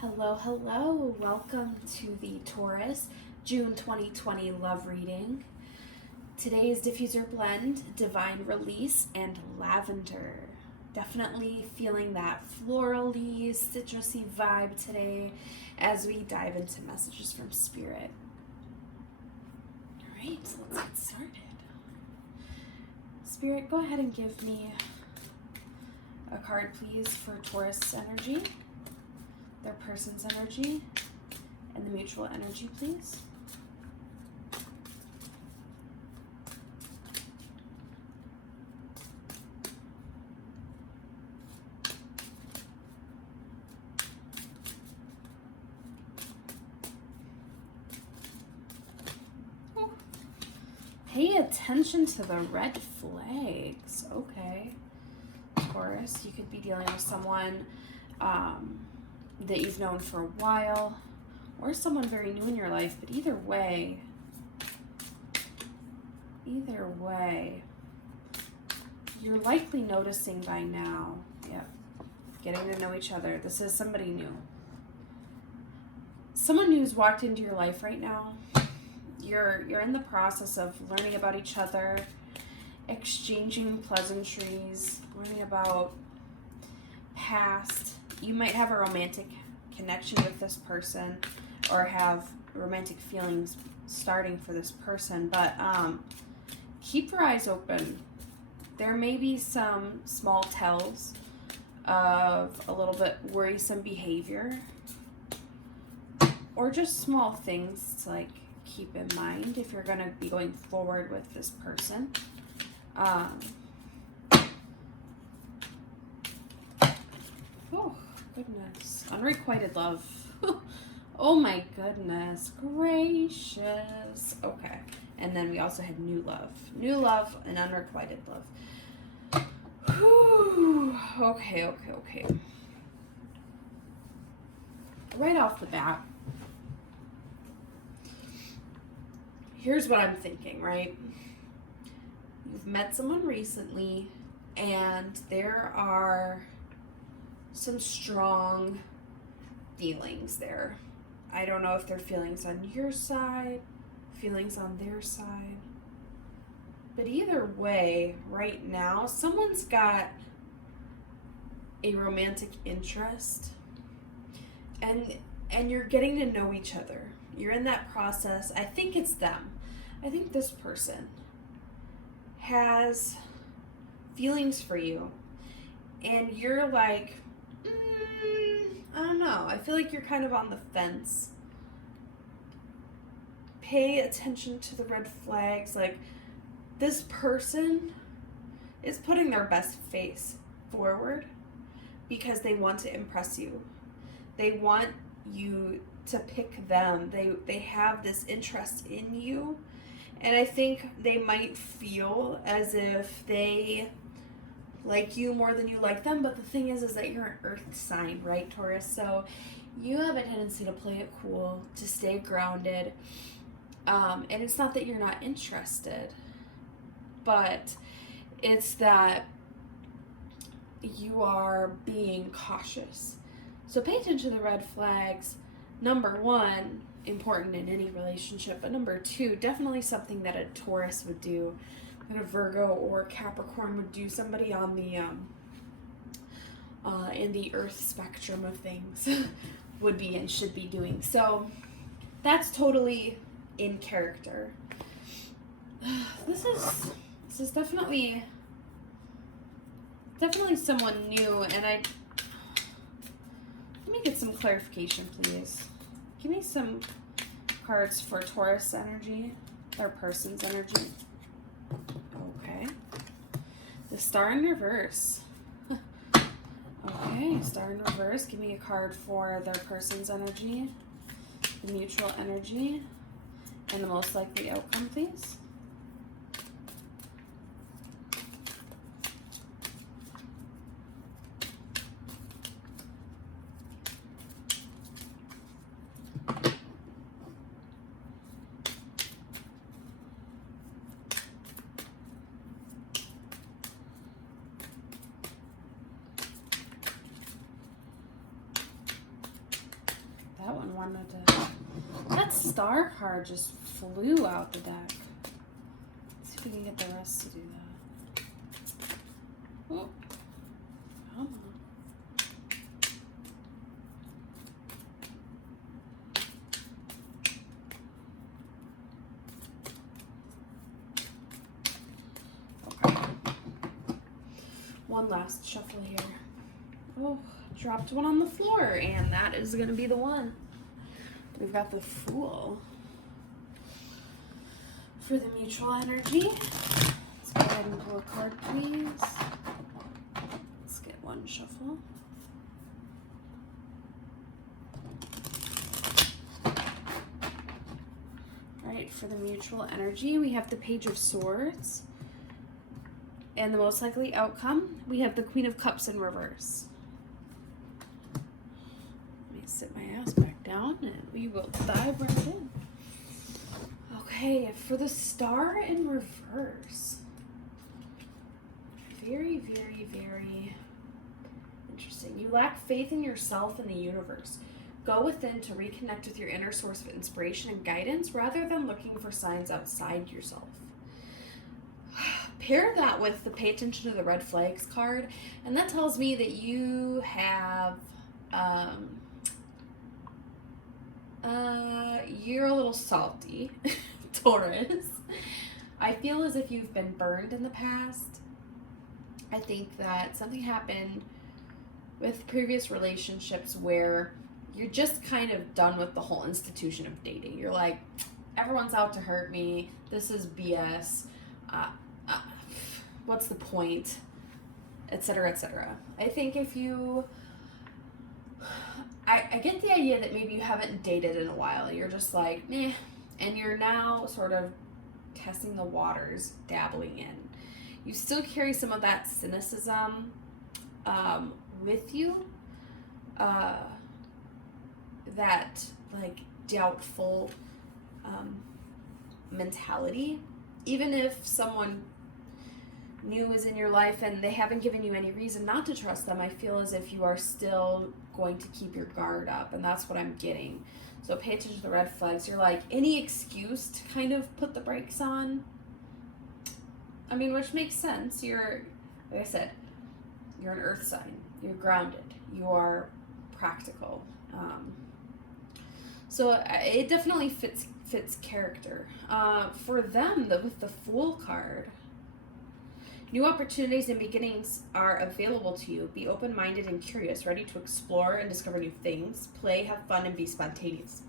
Hello, hello. Welcome to the Taurus June 2020 love reading. Today's diffuser blend, Divine Release and Lavender. Definitely feeling that florally, citrusy vibe today as we dive into messages from Spirit. All right, so let's get started. Spirit, go ahead and give me a card, please, for Taurus energy, their person's energy, and the mutual energy, please. Pay attention to the red flags. Okay. Taurus, you could be dealing with someone that you've known for a while, or someone very new in your life, but either way, you're likely noticing by now, getting to know each other. This is somebody new. Someone who's walked into your life right now. You're in the process of learning about each other, exchanging pleasantries, learning about past. You might have a romantic connection with this person or have romantic feelings starting for this person, but keep your eyes open. There may be some small tells of a little bit worrisome behavior or just small things to keep in mind if you're going to be going forward with this person. Oh, goodness. Unrequited love. Oh my goodness gracious. Okay. And then we also had new love. New love and unrequited love. Whew. Okay. Right off the bat, here's what I'm thinking, right? You've met someone recently, and there are some strong feelings there. I don't know if they're feelings on your side, feelings on their side. But either way, right now, someone's got a romantic interest, and you're getting to know each other. You're in that process. I think it's them. I think this person has feelings for you. And you're like, I don't know. I feel like you're kind of on the fence. Pay attention to the red flags. This person is putting their best face forward because they want to impress you. They want you to pick them. They have this interest in you, and I think they might feel as if they like you more than you like them. But the thing is that you're an earth sign, right, Taurus? So you have a tendency to play it cool, to stay grounded, and it's not that you're not interested, but it's that you are being cautious. So pay attention to the red flags. Number one, important in any relationship, but number two, definitely something that a Taurus would do, that a Virgo or Capricorn would do, somebody on the in the Earth spectrum of things would be and should be doing. So that's totally in character. This is definitely someone new, and let me get some clarification, please. Give me some cards for Taurus energy, their person's energy. Okay. The Star in reverse. Okay, Star in reverse. Give me a card for their person's energy, the mutual energy, and the most likely outcome, please. that one wanted to... That star card just flew out the deck. Let's see if we can get the rest to do that. Oh, come on. One last shuffle here. Oh, dropped one on the floor, and that is going to be the one. We've got the Fool for the mutual energy. Let's go ahead and pull a card, please. Let's get one shuffle. All right, for the mutual energy, we have the Page of Swords. And the most likely outcome, we have the Queen of Cups in reverse. Let me sit my ass back down and we will dive right in. Okay, for the Star in reverse. Very, very, very interesting. You lack faith in yourself and the universe. Go within to reconnect with your inner source of inspiration and guidance rather than looking for signs outside yourself. Pair that with the Pay Attention to the Red Flags card, and that tells me that you have, you're a little salty, Taurus. I feel as if you've been burned in the past. I think that something happened with previous relationships where you're just kind of done with the whole institution of dating. You're like, everyone's out to hurt me. This is BS. What's the point, etc., etc. I think if you, I get the idea that maybe you haven't dated in a while. You're just like, meh, and you're now sort of testing the waters, dabbling in. You still carry some of that cynicism with you, that like doubtful mentality. Even if someone new is in your life and they haven't given you any reason not to trust them, I feel as if you are still going to keep your guard up, and that's what I'm getting. So pay attention to the red flags. You're like, any excuse to kind of put the brakes on. I mean, which makes sense. You're, like I said, you're an earth sign. You're grounded. You are practical. So it definitely fits character. For them, with the Fool card, new opportunities and beginnings are available to you. Be open-minded and curious, ready to explore and discover new things. Play, have fun, and be spontaneous.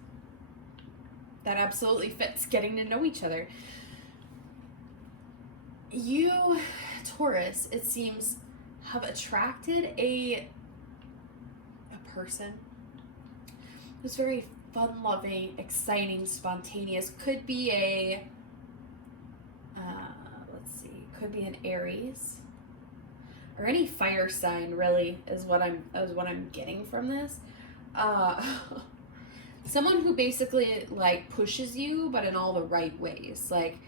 That absolutely fits getting to know each other. You, Taurus, it seems, have attracted a person who's very fun-loving, exciting, spontaneous. Could be a, could be an Aries or any fire sign. Really, is what I'm getting from this. Someone who basically like pushes you, but in all the right ways, like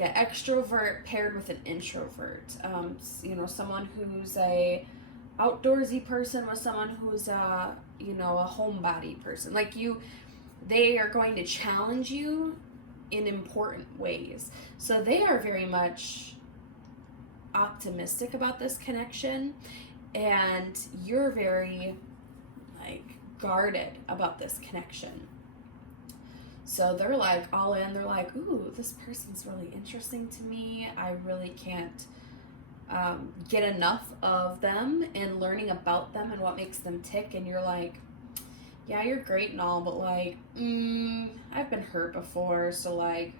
an extrovert paired with an introvert. Someone who's a outdoorsy person with someone who's a homebody person. Like they are going to challenge you in important ways. So they are very much optimistic about this connection, and you're very guarded about this connection. So they're like all in. They're like, ooh, this person's really interesting to me. I really can't get enough of them and learning about them and what makes them tick. And you're like, yeah, you're great and all, but I've been hurt before, so I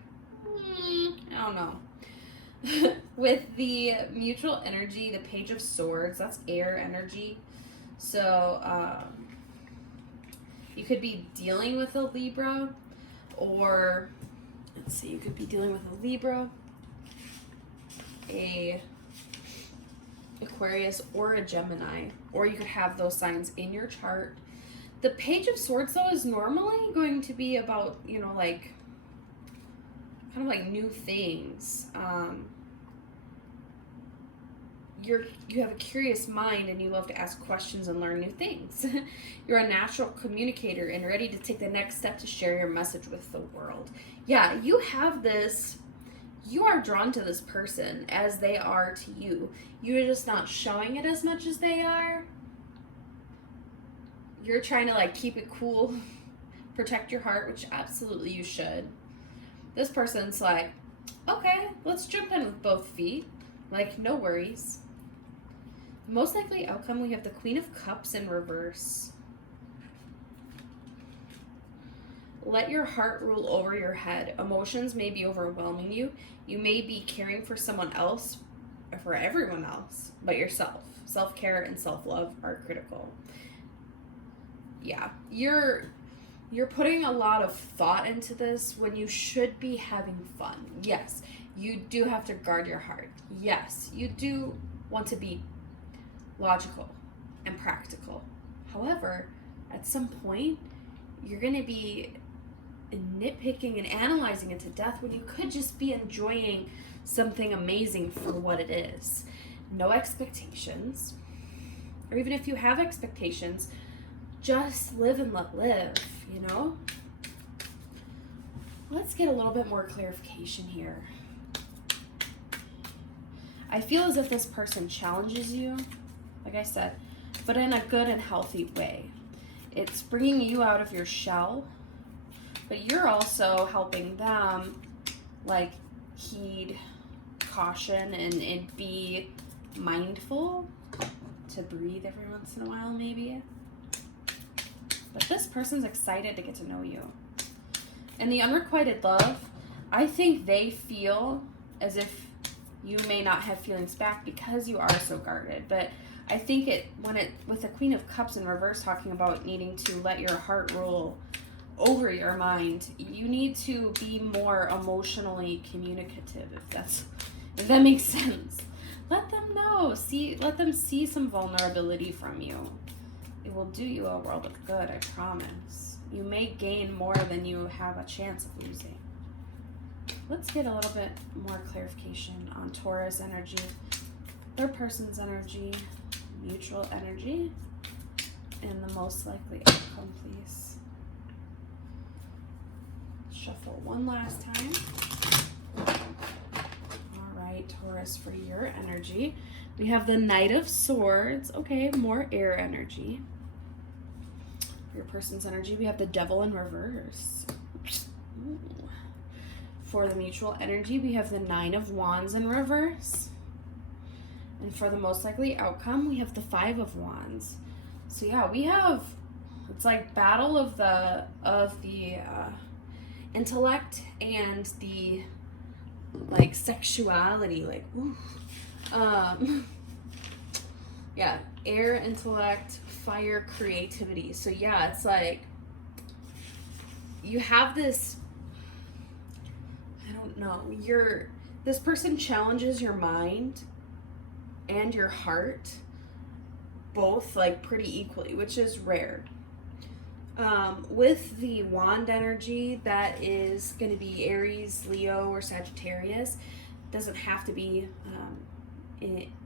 don't know. With the mutual energy, the Page of Swords, that's air energy. So you could be dealing with a Libra, or you could be dealing with a Libra, a Aquarius, or a Gemini, or you could have those signs in your chart. The Page of Swords, though, is normally going to be about, kind of like new things. you have a curious mind and you love to ask questions and learn new things. You're a natural communicator and ready to take the next step to share your message with the world. Yeah, you have this, you are drawn to this person as they are to you. You're just not showing it as much as they are. You're trying to like keep it cool, protect your heart, which absolutely you should. This person's like, okay, let's jump in with both feet. Like, no worries. Most likely outcome, we have the Queen of Cups in reverse. Let your heart rule over your head. Emotions may be overwhelming you. You may be caring for someone else, or for everyone else, but yourself. Self-care and self-love are critical. Yeah, you're putting a lot of thought into this when you should be having fun. Yes, you do have to guard your heart. Yes, you do want to be logical and practical. However, at some point, you're going to be nitpicking and analyzing it to death when you could just be enjoying something amazing for what it is. No expectations. Or even if you have expectations, just live and let live, you know? Let's get a little bit more clarification here. I feel as if this person challenges you, like I said, but in a good and healthy way. It's bringing you out of your shell, but you're also helping them, like, heed caution and be mindful to breathe every once in a while, maybe. But this person's excited to get to know you. And the unrequited love, I think they feel as if you may not have feelings back because you are so guarded. But I think with the Queen of Cups in reverse talking about needing to let your heart rule over your mind, you need to be more emotionally communicative, if that makes sense. Let them know. Let them see some vulnerability from you. It will do you a world of good, I promise. You may gain more than you have a chance of losing. Let's get a little bit more clarification on Taurus energy, third person's energy, mutual energy, and the most likely outcome, please. Shuffle one last time. All right, Taurus, for your energy, we have the Knight of Swords. Okay, more air energy. Your person's energy, we have the Devil in reverse. Ooh. For the mutual energy, we have the Nine of Wands in reverse. And for the most likely outcome, we have the Five of Wands. So yeah, we have, it's like battle of the intellect and the like sexuality, like ooh. Yeah, air, intellect, fire, creativity. So yeah, it's like you have this, I don't know, this person challenges your mind and your heart both like pretty equally, which is rare. With the wand energy, that is going to be Aries, Leo, or Sagittarius. Doesn't have to be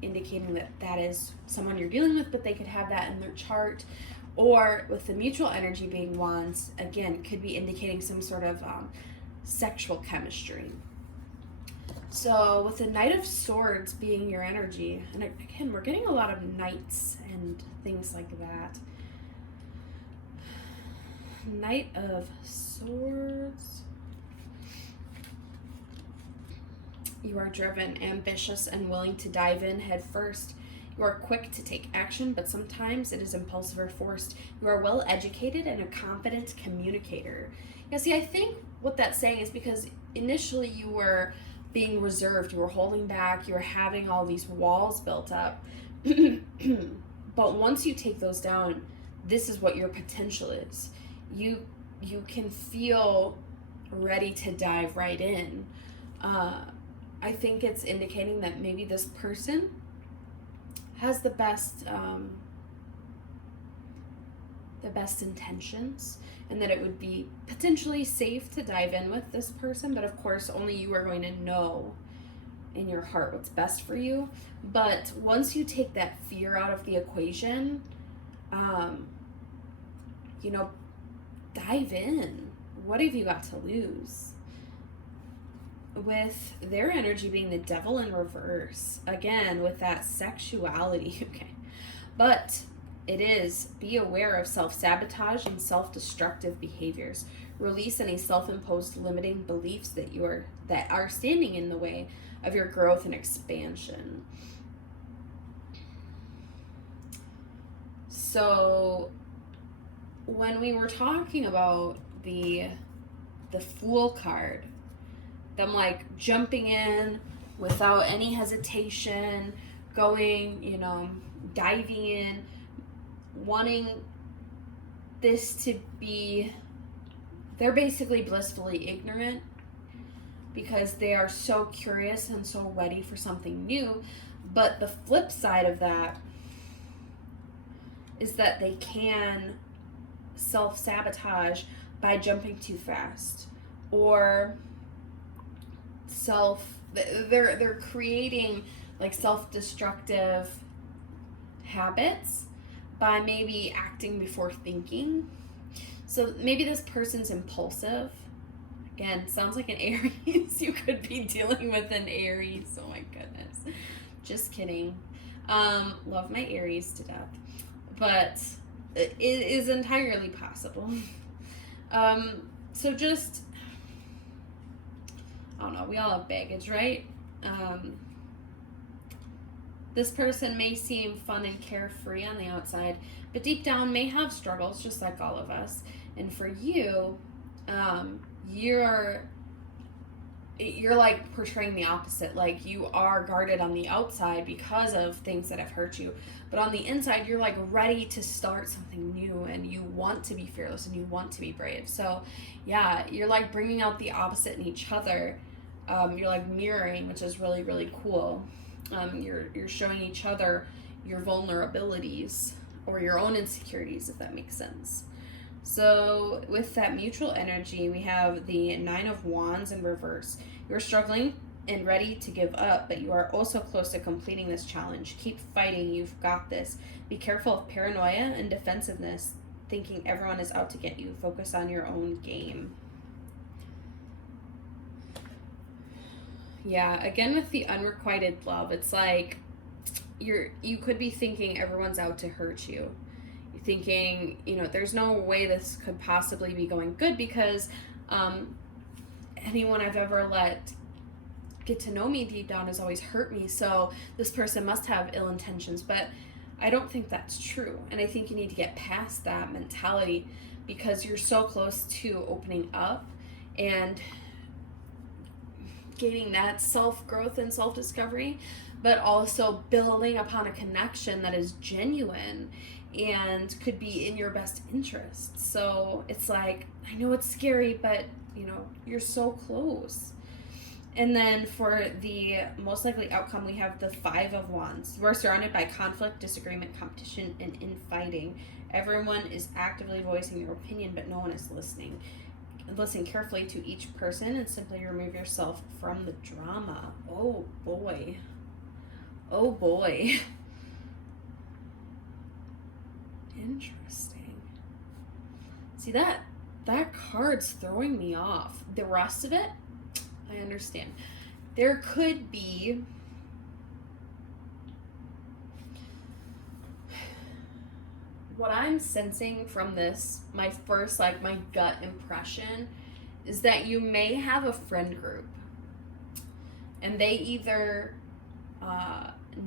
indicating that is someone you're dealing with, but they could have that in their chart. Or with the mutual energy being wands, again, could be indicating some sort of sexual chemistry. So with the Knight of Swords being your energy, and again, we're getting a lot of knights and things like that. Knight of Swords. You are driven, ambitious, and willing to dive in head first. You are quick to take action, but sometimes it is impulsive or forced. You are well educated and a confident communicator. Yeah, see, I think what that's saying is because initially you were being reserved, you were holding back, you were having all these walls built up. But once you take those down, this is what your potential is. You can feel ready to dive right in. I think it's indicating that maybe this person has the best intentions, and that it would be potentially safe to dive in with this person, but of course only you are going to know in your heart, what's best for you. But once you take that fear out of the equation, you know, dive in. What have you got to lose? With their energy being the devil in reverse, again, with that sexuality, okay. But it is, be aware of self-sabotage and self-destructive behaviors. Release any self-imposed limiting beliefs that are standing in the way of your growth and expansion. So when we were talking about the Fool card, them like jumping in without any hesitation, going, you know, diving in, wanting this to be, they're basically blissfully ignorant because they are so curious and so ready for something new. But the flip side of that is that they can self-sabotage by jumping too fast, or they're creating like self-destructive habits by maybe acting before thinking. So maybe this person's impulsive. Again, sounds like an Aries. You could be dealing with an Aries. Oh my goodness. Just kidding. Love my Aries to death. But it is entirely possible. So just, I don't know, we all have baggage, right? This person may seem fun and carefree on the outside, but deep down may have struggles, just like all of us. And for you, you're like portraying the opposite. Like, you are guarded on the outside because of things that have hurt you, but on the inside you're like ready to start something new, and you want to be fearless and you want to be brave. So yeah, you're like bringing out the opposite in each other. You're like mirroring, which is really, really cool. You're showing each other your vulnerabilities or your own insecurities, if that makes sense. So with that mutual energy, we have the 9 of Wands in reverse. You're struggling and ready to give up, but you are also close to completing this challenge. Keep fighting. You've got this. Be careful of paranoia and defensiveness, thinking everyone is out to get you. Focus on your own game. Yeah, again with the unrequited love, it's like you could be thinking everyone's out to hurt you. You're thinking, you know, there's no way this could possibly be going good because anyone I've ever let get to know me deep down has always hurt me, so this person must have ill intentions. But I don't think that's true, and I think you need to get past that mentality because you're so close to opening up and gaining that self-growth and self-discovery, but also building upon a connection that is genuine and could be in your best interest. So it's like, I know it's scary, but you know, you're so close. And then for the most likely outcome, we have the 5 of Wands. We're surrounded by conflict, disagreement, competition, and infighting. Everyone is actively voicing their opinion, but no one is listening. Listen carefully to each person and simply remove yourself from the drama. Oh boy. Oh boy. Interesting. See, that card's throwing me off. The rest of it, I understand. There could be what I'm sensing from this, my first, like, my gut impression is that you may have a friend group and they either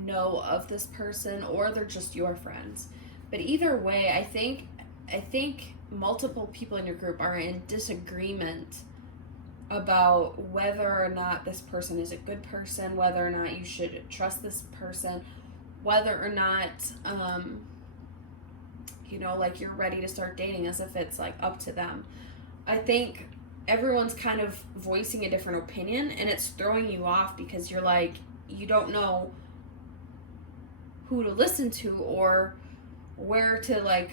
know of this person or they're just your friends. But either way, I think multiple people in your group are in disagreement about whether or not this person is a good person, whether or not you should trust this person, whether or not you know, like, you're ready to start dating, as if it's like up to them. I think everyone's kind of voicing a different opinion, and it's throwing you off because you're like, you don't know who to listen to or where to, like,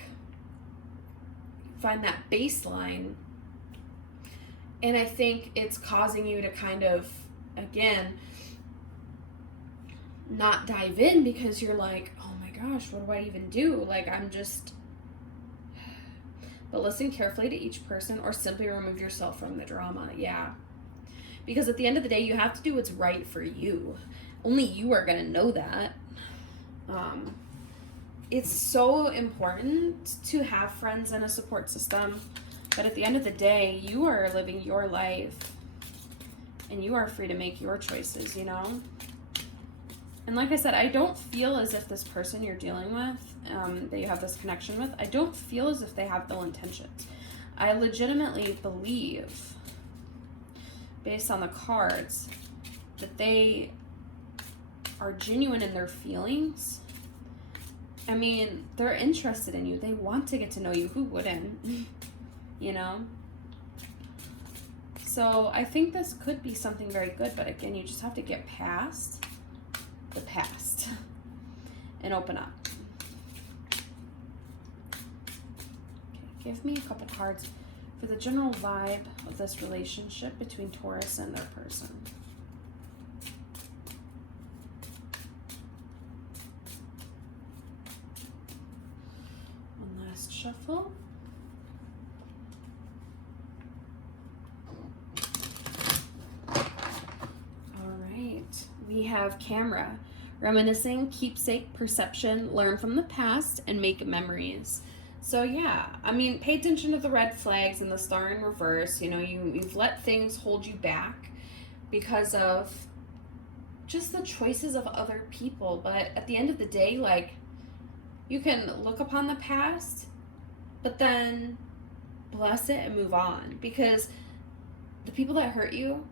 find that baseline. And I think it's causing you to kind of, again, not dive in because you're like, oh my gosh, what do I even do? Like, I'm just... But listen carefully to each person, or simply remove yourself from the drama. Yeah. Because at the end of the day, you have to do what's right for you. Only you are going to know that. It's so important to have friends and a support system. But at the end of the day, you are living your life. And you are free to make your choices, you know? And like I said, I don't feel as if this person you're dealing with, that you have this connection with, I don't feel as if they have ill intentions. I legitimately believe, based on the cards, that they are genuine in their feelings. I mean, they're interested in you. They want to get to know you. Who wouldn't? You know? So I think this could be something very good, but again, you just have to get past the past and open up. Okay, give me a couple cards for the general vibe of this relationship between Taurus and their person. One last shuffle. We have camera, reminiscing, keepsake, perception, learn from the past, and make memories. So yeah, I mean, pay attention to the red flags and the star in reverse. You know, you've let things hold you back because of just the choices of other people. But at the end of the day, like, you can look upon the past, but then bless it and move on. Because the people that hurt you,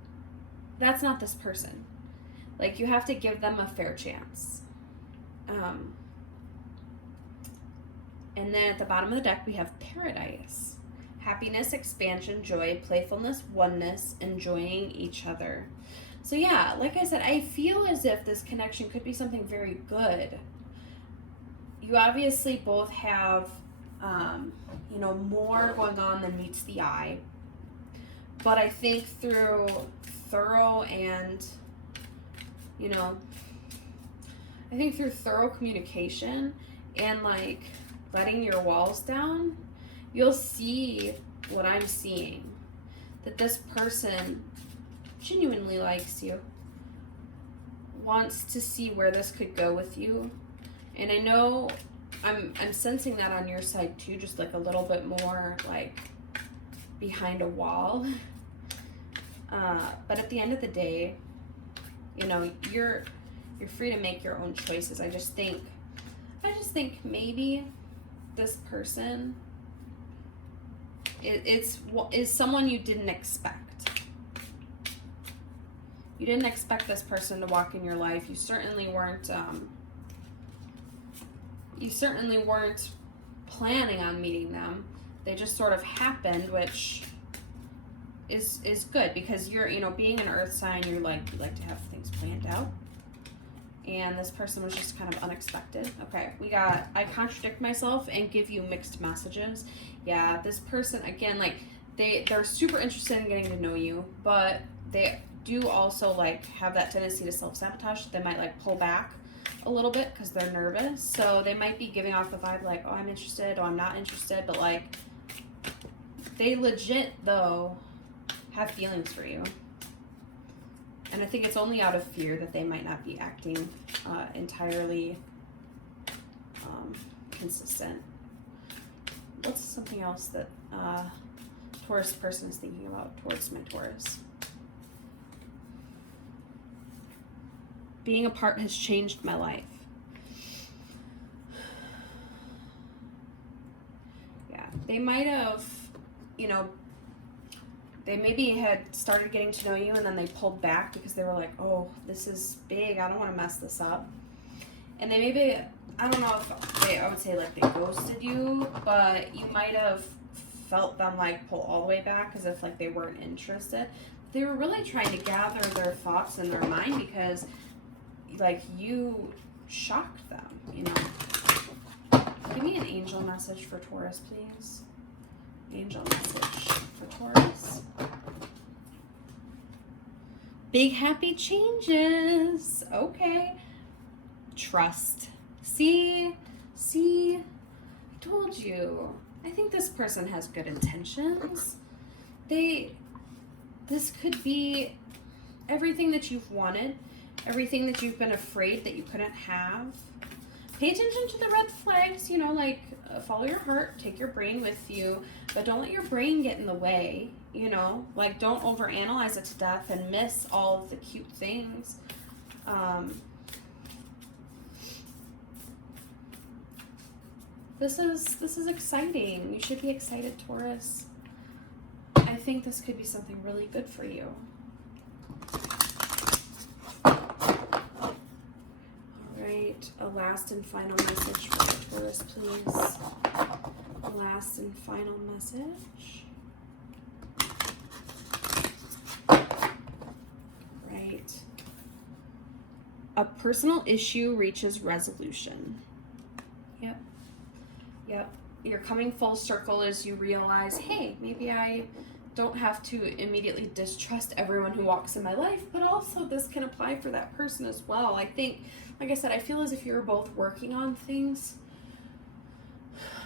that's not this person. Like, you have to give them a fair chance. And then at the bottom of the deck, we have Paradise. Happiness, expansion, joy, playfulness, oneness, enjoying each other. So yeah, like I said, I feel as if this connection could be something very good. You obviously both have, you know, more going on than meets the eye. But I think through thorough and... You know, I think through thorough communication and like letting your walls down, you'll see what I'm seeing. That this person genuinely likes you, wants to see where this could go with you. And I know I'm sensing that on your side too, just like a little bit more like behind a wall. But at the end of the day, you know, you're free to make your own choices. I just think maybe this person is someone you didn't expect. You didn't expect this person to walk in your life. You certainly weren't. You certainly weren't planning on meeting them. They just sort of happened, which is good because you're, you know, being an earth sign, you like to have things planned out. And this person was just kind of unexpected. Okay, we got, I contradict myself and give you mixed messages. Yeah, this person, again, like, they're super interested in getting to know you, but they do also, like, have that tendency to self-sabotage. They might, like, pull back a little bit because they're nervous. So they might be giving off the vibe, like, oh, I'm interested, oh, I'm not interested. But, like, they legit, though, have feelings for you. And I think it's only out of fear that they might not be acting entirely consistent. What's something else that Taurus person is thinking about towards my Taurus? Being apart has changed my life. Yeah, they might have, you know, they maybe had started getting to know you and then they pulled back because they were like, oh, this is big. I don't want to mess this up. And they maybe, I don't know if I would say like they ghosted you, but you might have felt them like pull all the way back as if like they weren't interested. They were really trying to gather their thoughts in their mind because like you shocked them, you know. Give me an angel message for Taurus, please. Angel message for Taurus. Big happy changes. Okay. trust. See, I told you. I think this person has good intentions. This could be everything that you've wanted, everything that you've been afraid that you couldn't have. Pay attention to the red flags, you know, like follow your heart, take your brain with you, but don't let your brain get in the way, you know, like don't overanalyze it to death and miss all of the cute things. This is exciting. You should be excited, Taurus. I think this could be something really good for you. Alright, a last and final message for the Taurus, please. Last and final message. Right. A personal issue reaches resolution. Yep. Yep. You're coming full circle as you realize, hey, maybe I don't have to immediately distrust everyone who walks in my life, but also this can apply for that person as well. I think, like I said, I feel as if you're both working on things,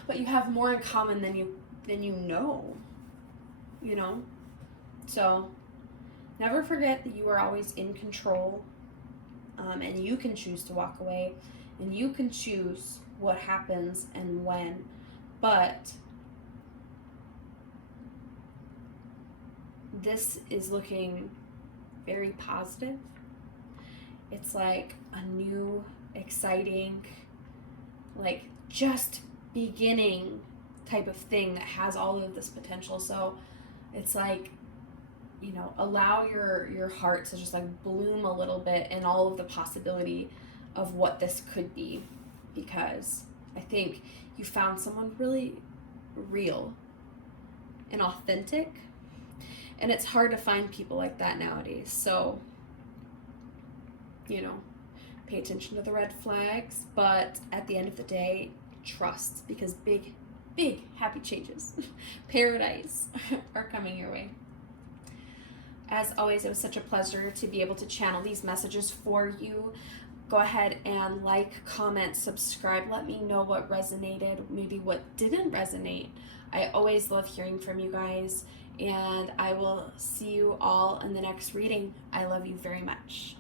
but you have more in common than you know, you know? So never forget that you are always in control, and you can choose to walk away, and you can choose what happens and when, but this is looking very positive. It's like a new, exciting, like just beginning type of thing that has all of this potential. So it's like, you know, allow your heart to just like bloom a little bit and all of the possibility of what this could be, because I think you found someone really real and authentic, and it's hard to find people like that nowadays. So, you know, pay attention to the red flags, but at the end of the day, trust, because big happy changes, paradise are coming your way. As always, it was such a pleasure to be able to channel these messages for you. Go ahead and like, comment, subscribe. Let me know what resonated, maybe what didn't resonate. I always love hearing from you guys, and I will see you all in the next reading. I love you very much.